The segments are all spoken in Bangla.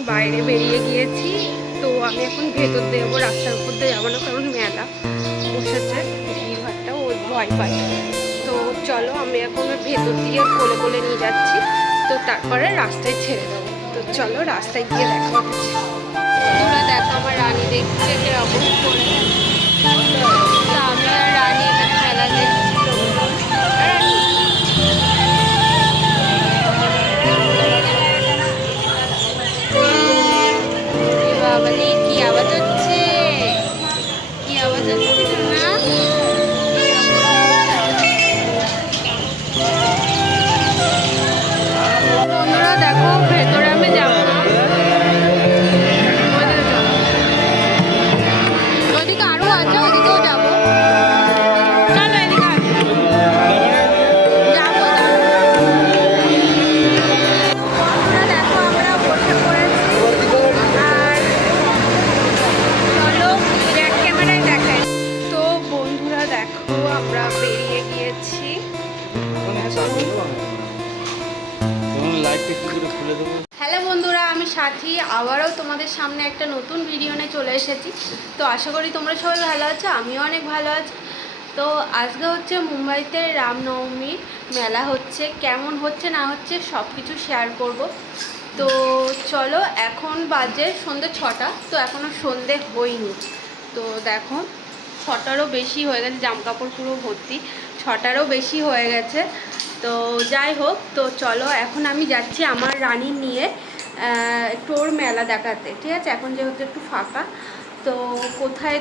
আমি বাইরে বেরিয়ে গিয়েছি। তো আমি এখন ভেতর দিয়ে যাবো, রাস্তার উপর দিয়ে যাবো না, কারণ মেলা বসেছে, ভিড়ভাড়টা ও ভয় পায়। তো চলো আমি এখন ভেতর দিয়ে কোলে কোলে নিয়ে যাচ্ছি, তো তারপরে রাস্তায় ছেড়ে দেবো। তো চলো রাস্তায় গিয়ে দেখা হচ্ছে। তোরা দেখো আমার রানী দেখছে কিরকম করে। তো আমি আর রানী এখানে মেলা দেখছি। রানী বাবালি কি আওয়াজ হচ্ছে, কি আওয়াজ হচ্ছে না? বন্ধুরা দেখো ভেতরে আমি যাবো না, ওইদিকে আরো আছে, ওইদিকেও যাবো। চলো এদিকে যাবো। বন্ধুরা দেখো আমরা বসে পড়েছি, আর চলো ব্যাক ক্যামেরায় দেখাই। তো বন্ধুরা দেখো আমরা বেরিয়ে গিয়েছি। হ্যালো বন্ধুরা, আমি সাথী আবারও তোমাদের সামনে একটা নতুন ভিডিও নিয়ে চলে এসেছি। তো আশা করি তোমরা সবাই ভালো আছো, আমিও অনেক ভালো আছি। তো আজকে হচ্ছে মুম্বাইতে রামনবমী মেলা হচ্ছে, কেমন হচ্ছে না হচ্ছে সব কিছু শেয়ার করব। তো চলো, এখন বাজে সন্ধ্যে 6টা, তো এখনও সন্ধে হয়নি। তো দেখো 6টারও বেশি হয়ে গেছে, জামকাপড় পুরো ভর্তি, 6টারও বেশি হয়ে গেছে। তো যাই হোক, তো চলো এখন আমি যাচ্ছি আমার রানী নিয়ে একটু ওর মেলা দেখাতে, ঠিক আছে? এখন যেহেতু একটু ফাঁকা, তো কোথায়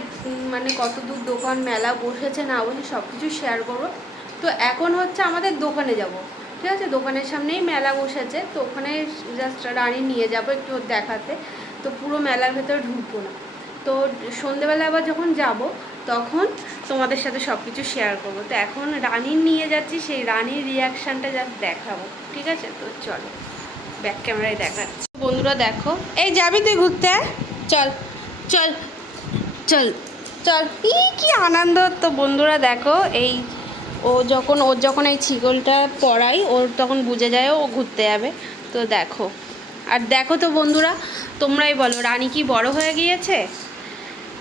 মানে কত দূর দোকান মেলা বসেছে না বসে সব কিছু শেয়ার করবো। তো এখন হচ্ছে আমাদের দোকানে যাব, ঠিক আছে? দোকানের সামনেই মেলা বসেছে, তো ওখানে জাস্ট রানী নিয়ে যাব একটু দেখাতে। তো পুরো মেলার ভেতরে ঢুকবো না। তো সন্ধেবেলা আবার যখন যাব তখন তোমাদের সাথে সব কিছু শেয়ার করবো। তো এখন রানীর নিয়ে যাচ্ছি, সেই রানীর রিয়াকশানটা জাস্ট দেখাবো, ঠিক আছে? তো চলো ব্যাক ক্যামেরায় দেখাচ্ছি। বন্ধুরা দেখো, এই যাবি তুই ঘুরতে? চল চল চল চল, কি আনন্দ! তো বন্ধুরা দেখো, এই ওর যখন এই ছিগলটা পরাই, ওর তখন বুঝে যায় ও ঘুরতে যাবে। তো দেখো, আর দেখো তো বন্ধুরা, তোমরাই বলো রানী কি বড় হয়ে গিয়েছে?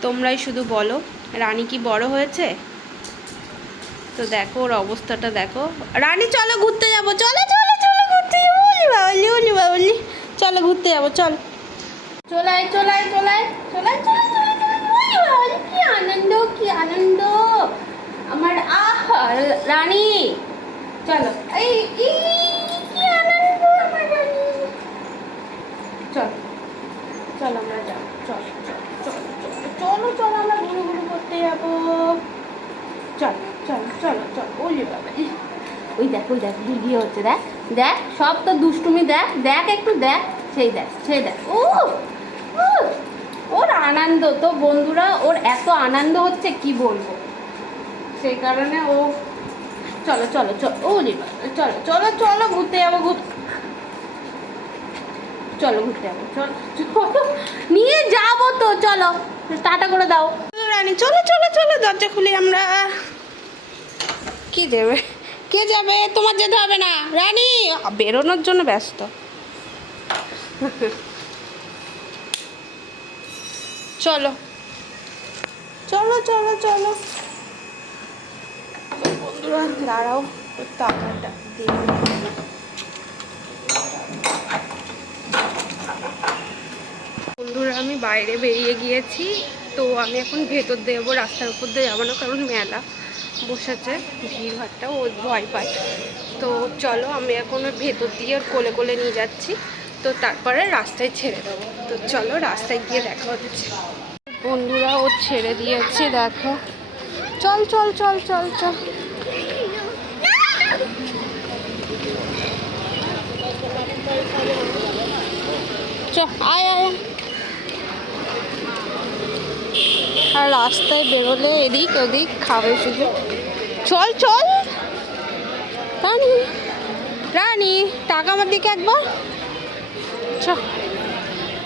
তোমরাই শুধু বলো রানী কি বড় হয়েছে? তো দেখো ওর অবস্থাটা দেখো। রানী চলো ঘুরতে যাবো, চলো চলো চলো ঘুরতে যাবো, ওলি বাবলি, চলো ঘুরতে যাবো, চল চলাই চলাই চলাই চলাই চলাই চলাই, কি আনন্দ, কি আনন্দ আমার! আহা রানী চলো, এই কি আনন্দ আমার রানী! চল চল আমরা যাবো, চল চল চল চলো চলো আমরা ঘুরু ঘুরু করতে যাবো, চল চল চলো চল। ওলি বাবা, ওই দেখ ভিডিও হচ্ছে, দেখ দেখ, সব তো দুষ্টুমি, দেখ দেখ একটু দেখ, সেই দেখ ও ওর আনন্দ। তো বন্ধুরা ওর এত আনন্দ হচ্ছে কি বলবো, সেই কারণে ও চলো চলো চলো, ওলি বাবা চলো চলো চলো ঘুরতে যাবো, চলো ঘুরতে যাবো, চলো চলো নিয়ে যাবো, তো চলো টাটা করে দাও রানী, চলো চলো চলো দরজা খুলি আমরা। কি দেবে, কে যাবে? তোমার যেতে হবে না, রানী বেরোনোর জন্য ব্যস্ত। চলো চলো চলো চলো বন্ধুরা, দাঁড়াও টাকাটা দিয়ে। বন্ধুরা আমি বাইরে বেরিয়ে গিয়েছি, তো আমি এখন ভেতর দিয়ে যাবো, রাস্তার উপর দিয়ে যাবো না, কারণ মেলা বসেছে, ভিড়ভাড়টা ও ভয় পায়। তো চলো আমি এখন ভেতর দিয়ে ওর কোলে কোলে নিয়ে যাচ্ছি, তো তারপরে রাস্তায় ছেড়ে দেবো। তো চলো রাস্তায় গিয়ে দেখা হচ্ছে। বন্ধুরা ও ছেড়ে দিয়েছে, দেখো, চল চল চল চল চল চল, আয় আয়। আর রাস্তায় বেরোলে এদিক ওদিক খাবে শুধু। চল চল রানী, রানী টাকা আমার দিকে একবার।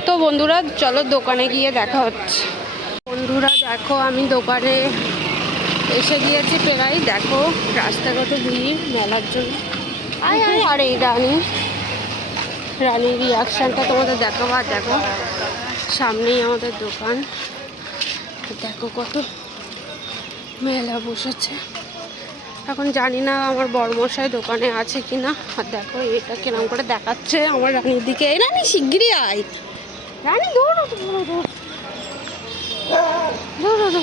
তো বন্ধুরা চলো দোকানে গিয়ে দেখা হচ্ছে। বন্ধুরা দেখো আমি দোকানে এসে গিয়েছি প্রায়, দেখো রাস্তাঘাটে ভিড় মেলার জন্য। আয় আয়, আর এই রানী রানীর রিয়াকশানটা তোমাদের দেখাবো। আর দেখো সামনেই আমাদের দোকান, দেখো কত মেলা বসেছে। এখন জানি না আমার বড়মশাই দোকানে আছে কি না। আর দেখো এটা কেরম করে দেখাচ্ছে আমার রানীর দিকে। এই রানী শিগগিরই আয়, রানী দৌড়ো দৌড়ো দৌড়ো দৌড়ো দৌড়ো।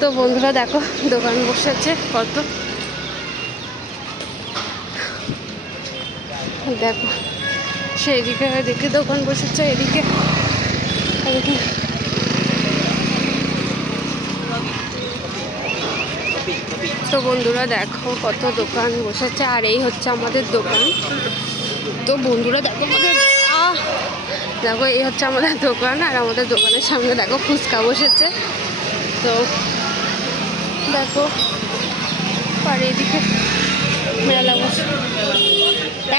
তো বন্ধুরা দেখো দোকান বসেছে কত, দেখো সেই দিকে এদিকে দোকান বসেছে, এদিকে এদিকে। তো বন্ধুরা দেখো কত দোকান বসেছে, আর এই হচ্ছে আমাদের দোকান। তো বন্ধুরা দেখো আমাদের দেখো এই হচ্ছে আমাদের দোকান, আর আমাদের দোকানের সামনে দেখো ফুচকা বসেছে। তো দেখো আর এদিকে মেলা বসে।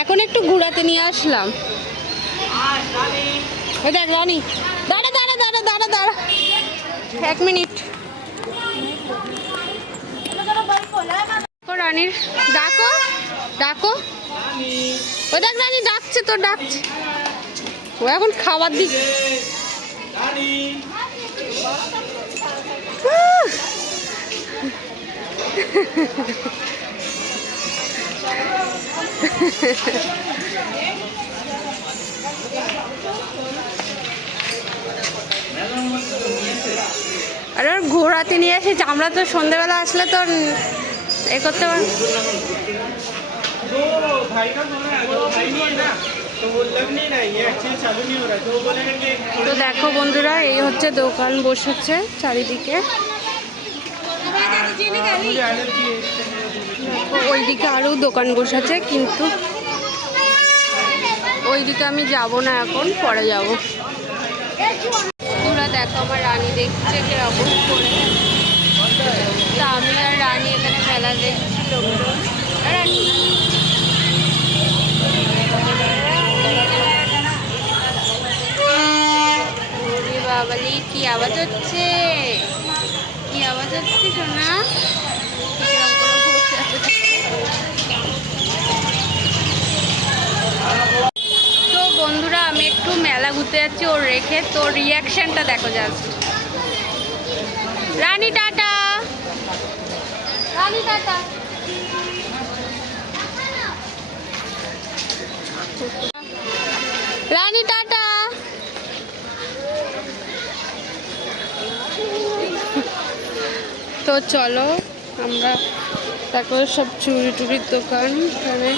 এখন একটু ঘোরাতে নিয়ে আসলাম। ওই দেখ রানী, দাঁড়া দাঁড়া দাঁড়া দাঁড়া দাঁড়া 1 মিনিট। রানীর ডাকো ডাকো, ওই দেখ রানী ডাকছে, তো ডাকছে, ও এখন খাবার দিচ্ছে। আর ওর ঘোরাতে নিয়ে এসেছি আমরা, তো সন্ধ্যেবেলা আসলে তো এ করতে পার। তো দেখো বন্ধুরা এই হচ্ছে দোকান বসেছে চারিদিকে। ওইদিকে আরও দোকান বসেছে, কিন্তু ওইদিকে আমি যাব না, এখন পরে যাব। তোরা দেখো আমার রানী দেখছে কিরকম করে। তা আমি আর রানী এখানে মেলা দেখছি, লোকজন। রানী বাবালি কি আওয়াজ হচ্ছে, কি আওয়াজ হচ্ছে সোনা? তো বন্ধুরা আমি একটু মেলা ঘুরতে যাচ্ছি ওর রেখে, তো রিয়াকশনটা দেখো জাস্ট। রানী টাটা, রানী টাটা। রানী টাটা। তো চলো আমরা দেখো সব চুড়ি টুড়ির দোকান এখানে।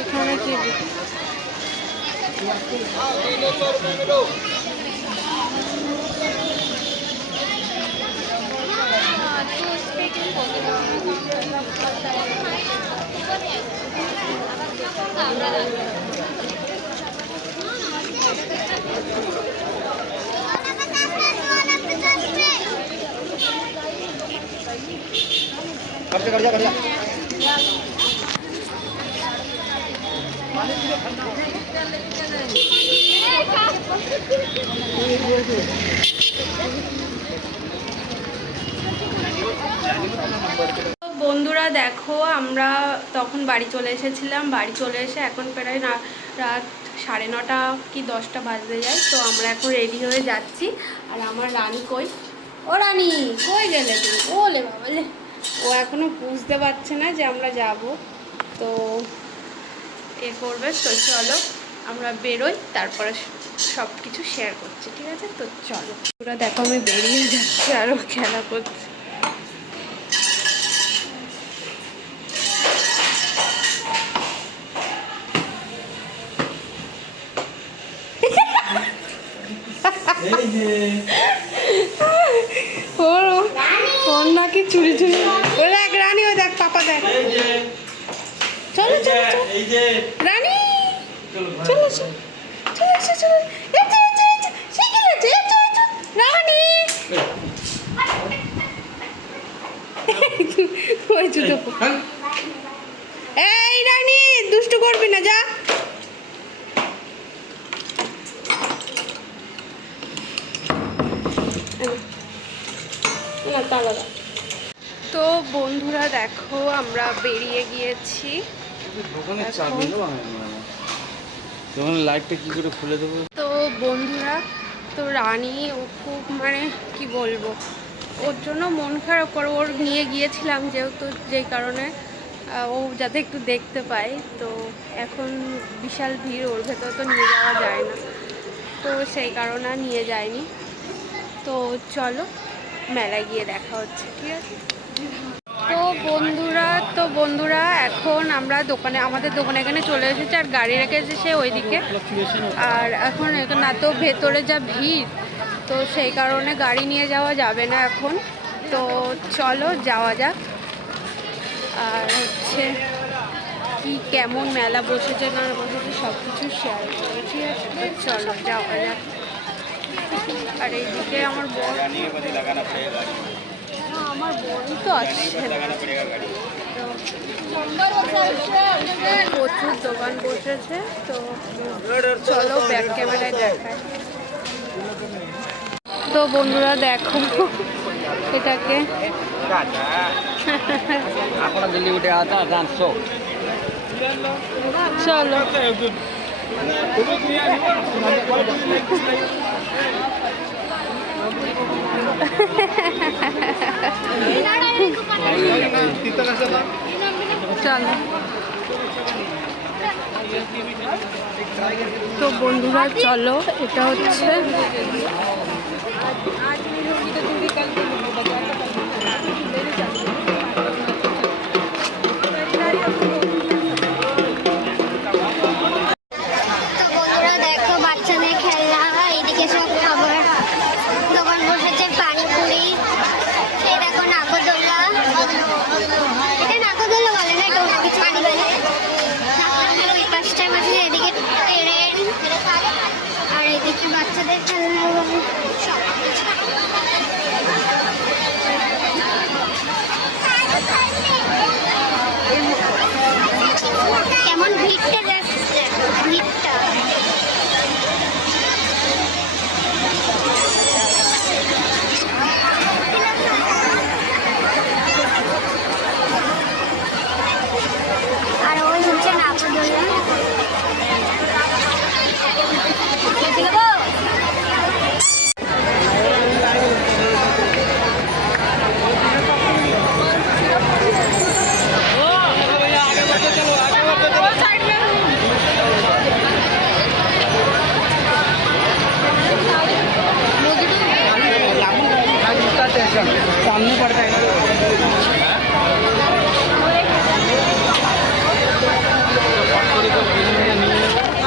এখানে কি বন্ধুরা দেখো আমরা তখন বাড়ি চলে এসেছিলাম, বাড়ি চলে এসে এখন প্রায় রাত 9:30 কি 10টা বাজতে যায়। তো আমরা এখন রেডি হয়ে যাচ্ছি। আর আমার রানী কই, ও রানী কই গেলে তুমি? ওলে বাবা লে, ও এখনো বুঝতে পারছে না যে আমরা যাব। তো এ করবে। তো চলো আমরা বেরোই, তারপরে সব কিছু শেয়ার করছি, ঠিক আছে? তো চলো পুরো দেখো আমি বেরিয়ে যাচ্ছি, আরও খেলা করছি। ওর নাকি চুরি চুরি, ওই দেখ রানী, ওই দেখ পাপা দেখ। চলো চলো রানী, চলো চলো চলো চলো রানী। ওই জুতো, এই রানী দুষ্টু করবি না, যা। না তালা তো বন্ধুরা দেখো আমরা বেরিয়ে গিয়েছি। লাইটটা কি করে খুলে দেবো? তো বন্ধুরা, তো রানী ও খুব মানে কি বলবো, ওর জন্য মন খারাপ করে ওর নিয়ে গিয়েছিলাম যেহেতু, যেই কারণে ও যাতে একটু দেখতে পায়। তো এখন বিশাল ভিড়, ওর ভেতর তো নিয়ে যাওয়া যায় না, তো সেই কারণে আর নিয়ে যায়নি। তো চলো মেলায় গিয়ে দেখা হচ্ছে, ঠিক আছে? তো বন্ধুরা এখন আমরা আমাদের দোকানে এখানে চলে এসেছি, আর গাড়ি রেখে এসেছে ওইদিকে। আর এখন এখানে এত ভেতরে যা ভিড়, তো সেই কারণে গাড়ি নিয়ে যাওয়া যাবে না এখন। তো চলো যাওয়া যাক। আর হচ্ছে কি কেমন মেলা বসেছে না বসেছে সব কিছু শেয়ার করবো, ঠিক আছে? চলো যাওয়া যাক। আর এইদিকে আমার বোনই তো আসছে। প্রচুর দোকান বসেছে, তো চলো ব্যাক ক্যামেরায় দেখায়। তো বন্ধুরা দেখো এটাকে, চলো চলো। তো বন্ধুরা চলো, এটা হচ্ছে বাচ্চাদের খেলনা, এইদিকে সব খাবার দোকান বসেছে, পানিপুরি, এই দেখো নাগরদোল্লা, এটা নাগরদোল্লা বলে না, এটা অন্য কিছু পানি বলে। ওই পাশটায় বসেছে, এদিকে ট্রেন, আর এইদিকে বাচ্চাদের খেলনা সব। কেমন ভিড়টা যাচ্ছে, ভিড়টা আর ওই হচ্ছে নাগরদোল্লা। सामने पड़ता है।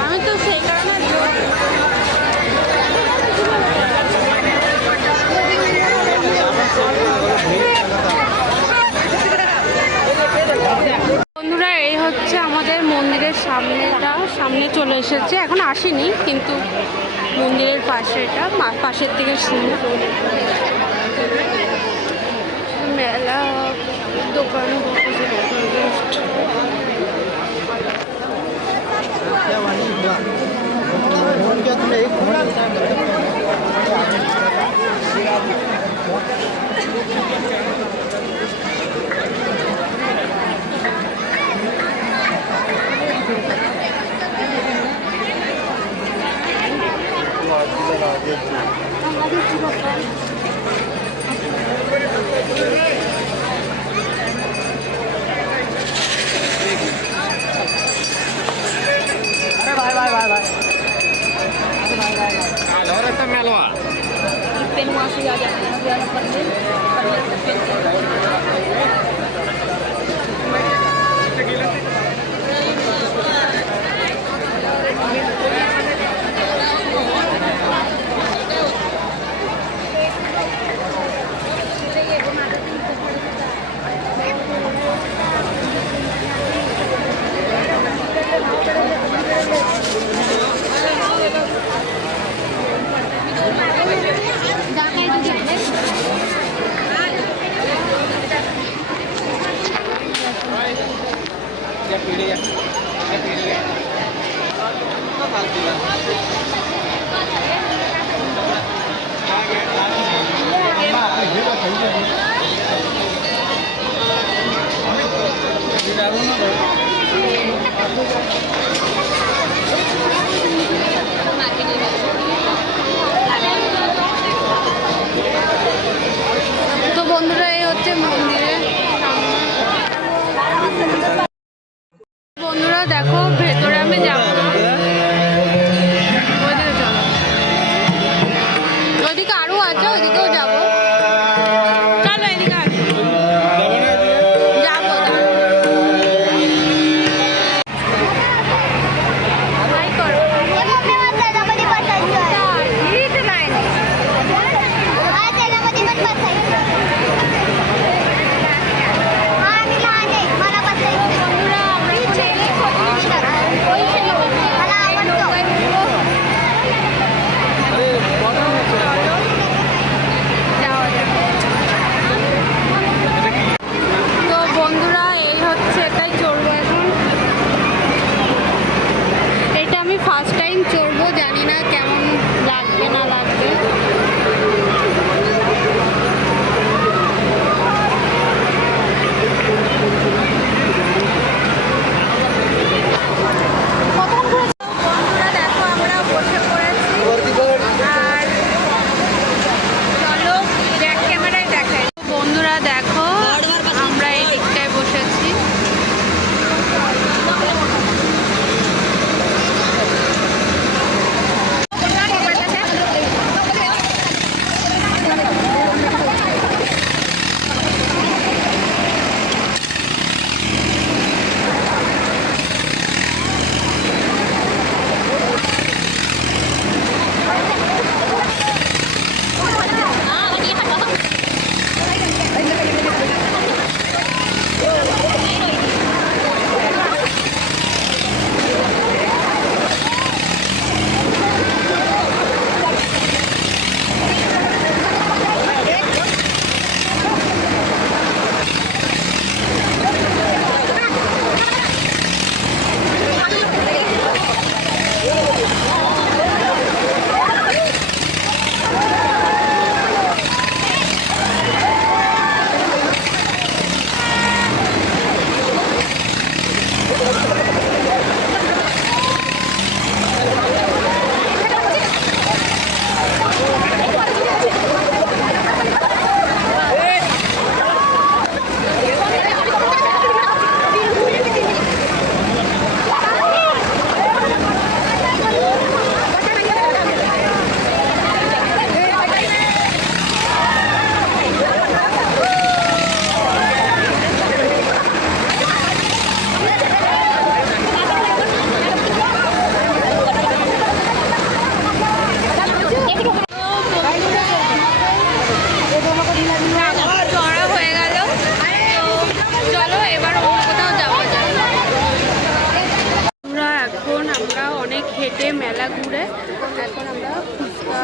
আমি তো সেই কারণে বন্ধুরা, এই হচ্ছে আমাদের মন্দিরের সামনে চলে এসেছে, এখন আসেনি কিন্তু মন্দিরের পাশে, এটা পাশের থেকে শুরু মেলা, দোকান पेन वहाँ से आ जाते हैं দেখো ভেতরে আমি যাবো না, ওইদিকে চলো, ওইদিকে আরও আছে, ওইদিকেও যাবো। চলো এদিকে আসো, যাবো তাই করো। বন্ধুরা আমরা যাওয়া যাক। তো বন্ধুরা এই হচ্ছে, এটাই চড়বো এখন। এটা আমি ফার্স্ট টাইম চড়বো, জানি না কেমন লাগবে না লাগবে। বন্ধুরা দেখো আমরা বসে পড়েছি, আর চলো ব্যাক ক্যামেরায় দেখাই। বন্ধুরা দেখো আমরা এই দিকটায় বসেছি। চড়া হয়ে গেল, তো চলো এবার অন্য কোথাও যাওয়া যায়। এখন আমরা অনেক হেঁটে মেলা ঘুরে এখন আমরা ফুচকা,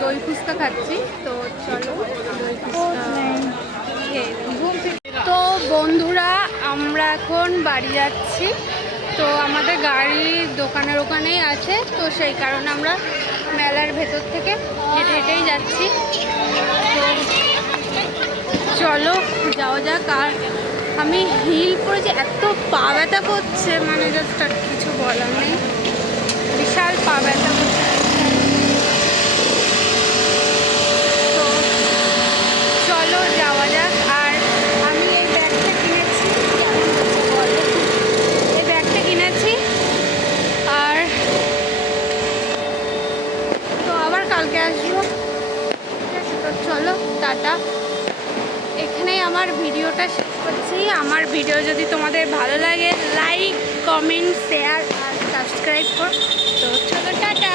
দই ফুচকা খাচ্ছি। তো চলো দই ফুচকা খেয়ে নিই। তো বন্ধুরা আমরা এখন বাড়ি যাচ্ছি। তো আমাদের গাড়ি দোকানের ওখানেই আছে, তো সেই কারণে আমরা মেলার ভেতর থেকে হেঁটে হেঁটেই যাচ্ছি। তো চলো যাওয়া যাক। আর আমি হিল পরেছি, এত পা ব্যথা করছে, মানে জাস্ট আর কিছু বলার নেই, বিশাল পা ব্যথা করছে। তো চলো যাওয়া যাক। আর আমি এই ব্যাগটা কিনেছি, এই ব্যাগটা কিনেছি, আর তো আবার কালকে আসবো। ঠিক আছে, তো চলো টাটা। এখানেই আমার ভিডিওটা শেষ করছি। আমার ভিডিও যদি তোমাদের ভালো লাগে লাইক, কমেন্ট, শেয়ার আর সাবস্ক্রাইব করো। তো চলো টাটা।